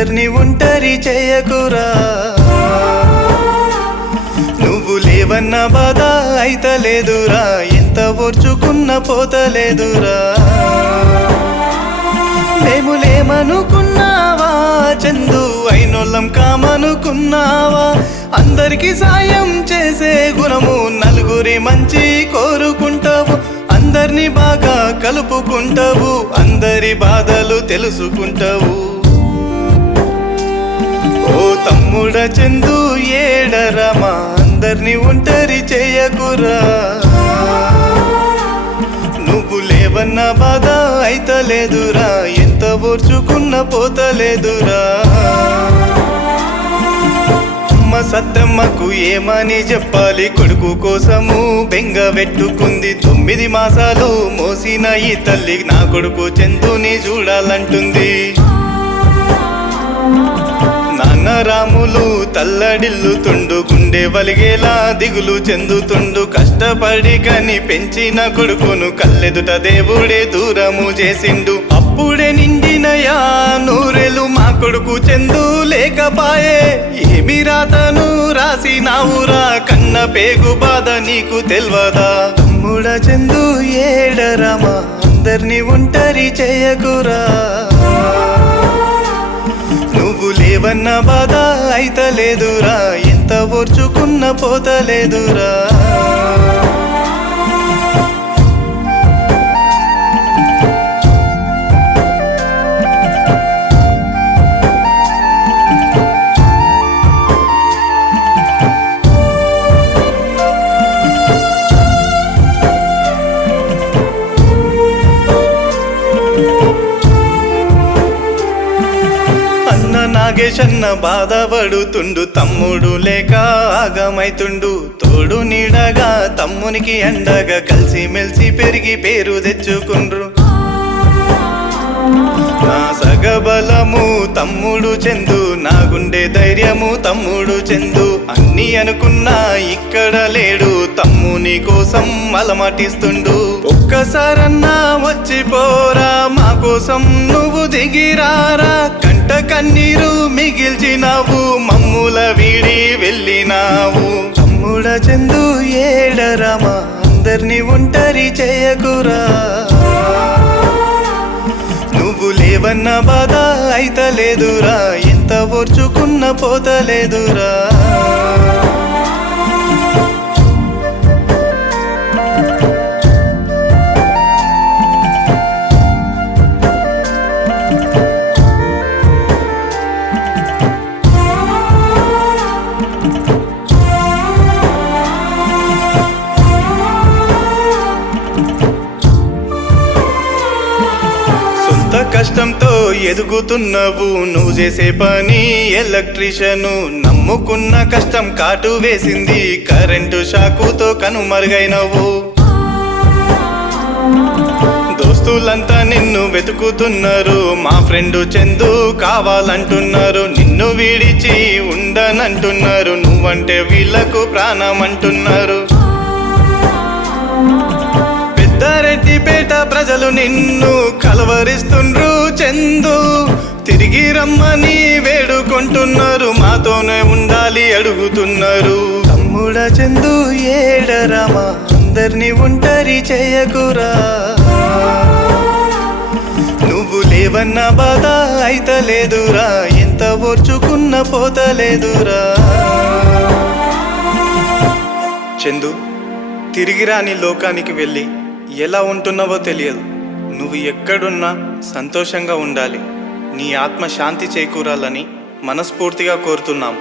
అందరిని ఒంటరి చేయకురా. నువ్వు లేవన్న బాధ అయితలేదురా. ఎంత ఓర్చుకున్న పోతలేదురా. మేము లేమనుకున్నావా? చందు అయినోళ్ళం కామనుకున్నావా? అందరికి సాయం చేసే గుణము నలుగురి మంచి కోరుకుంటావు. అందరిని బాగా కలుపుకుంటావు. అందరి బాధలు తెలుసుకుంటావు. ఓ తమ్ముడ చందు ఏడరమా అందరిని ఒంటరి చేయకురా. నువ్వు లేవన్న బాధ అయితలేదురా ఎంత ఓర్చుకున్న పోతలేదురా. అమ్మ సత్తమ్మకు ఏమని చెప్పాలి కొడుకు కోసము బెంగ పెట్టుకుంది తొమ్మిది మాసాలు మోసిన ఈ తల్లి నా కొడుకు చందుని చూడాలంటుంది. అన్నరాములు తల్లడిల్లుతుండు గుండె వలిగేలా దిగులు చెందుతుండు. కష్టపడి కని పెంచిన కొడుకును కల్లెదుట దేవుడే దూరము చేసిండు. అప్పుడే నిండినయా నూరెలు మా కొడుకు చెందు లేకపాయే. ఏమి రాతను రాసినావురా కన్న పేగు బాధ నీకు తెల్వదా? తమ్ముడ చెందు ఏడరమా అందర్నీ ఒంటరి చేయకురా. నువ్వు లేవన్న బాధ అయితలేదురా. ఎంత ఓర్చుకున్న పోతలేదురా. నాగేశన్న బాధపడుతుండు. తమ్ముడు లేక ఆగమైతుండు. తోడు నీడగా తమ్మునికి అండగా కలిసి మెలిసి పెరిగి పేరు తెచ్చుకుండ్రు. నా సగబలము తమ్ముడు చెందు. నా గుండె ధైర్యము తమ్ముడు చెందు. అన్ని అనుకున్నా ఇక్కడ లేడు. తమ్ముని కోసం అలమటిస్తుండు. ఒక్కసారన్నా వచ్చిపోరా మా కోసం నువ్వు దిగిరారా. కంట కన్నీరు మిగిల్చినావు మమ్ముల వీడి వెళ్ళినావు. తమ్ముడ చందు ఏడరమా అందరినీ ఒంటరి చేయకురా. నువ్వు లేవన్న బాధ అయితలేదురా ఎంత ఓర్చుకున్న పోతలేదురా. కష్టంతో ఎదుగుతున్నవు. నువ్వు చేసే పని ఎలక్ట్రీషియను. నమ్ముకున్న కష్టం కాటు వేసింది. కరెంటు షాకుతో కనుమరుగైనవు. దోస్తులంతా నిన్ను వెతుకుతున్నారు. మా ఫ్రెండ్ చందు కావాలంటున్నారు. నిన్ను విడిచి ఉండనంటున్నారు. నువ్వంటే వీళ్ళకు ప్రాణం అంటున్నారు పెద్దారెడ్డిపేట ప్రజలు నిన్ను కలవరిస్తుండ్రు చందు. తిరిగి రమ్మని వేడుకుంటున్నారు. మాతోనే ఉండాలి అడుగుతున్నారు. తమ్ముడ చందు ఏడరామా అందరిని ఒంటరి చేయకురా. నువ్వు లేవన్న బాధ అయితలేదురా. ఎంత ఓర్చుకున్న పోతలేదురా. చందు తిరిగిరాని లోకానికి వెళ్ళి ఎలా ఉంటున్నావో తెలియదు. నువ్వు ఎక్కడున్నా సంతోషంగా ఉండాలి. నీ ఆత్మ శాంతి చేకూరాలని మనస్ఫూర్తిగా కోరుతున్నాం.